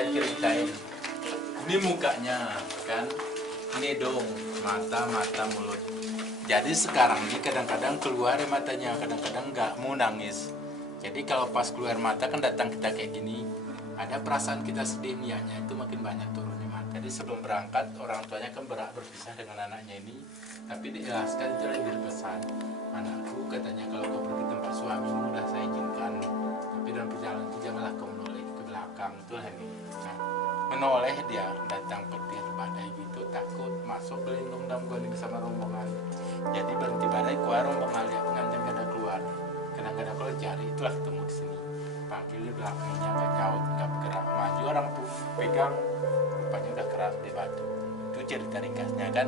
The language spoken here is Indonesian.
saya ceritain. Ini mukanya kan, ini dong mata mulut. Jadi sekarang ini kadang-kadang keluar matanya, kadang-kadang nggak mau nangis. Jadi kalau pas keluar mata kan datang kita kayak gini, ada perasaan kita sedih niatnya itu makin banyak turunnya mata. Jadi sebelum berangkat orang tuanya kan berpisah dengan anaknya ini, tapi dijelaskan itu lagi berpesan, anakku katanya kalau kau pergi tempat suamimu udah saya izinkan, tapi dalam perjalanan itu janganlah kau menoleh ke belakang itu ini. Nah, menoleh dia datang petir badai gitu, takut masuk berlindung dalam gua bersama rombongan. Jadi berhenti badai keluar rombongan lihat pengantin kada keluar. Kadang-kadang kalau cari itulah ketemu di sini. Panggil di belakangnya nggak nyaut, nggak bergerak maju orang tuh pegang, rupanya udah keras di batu. Itu cerita ringkasnya kan.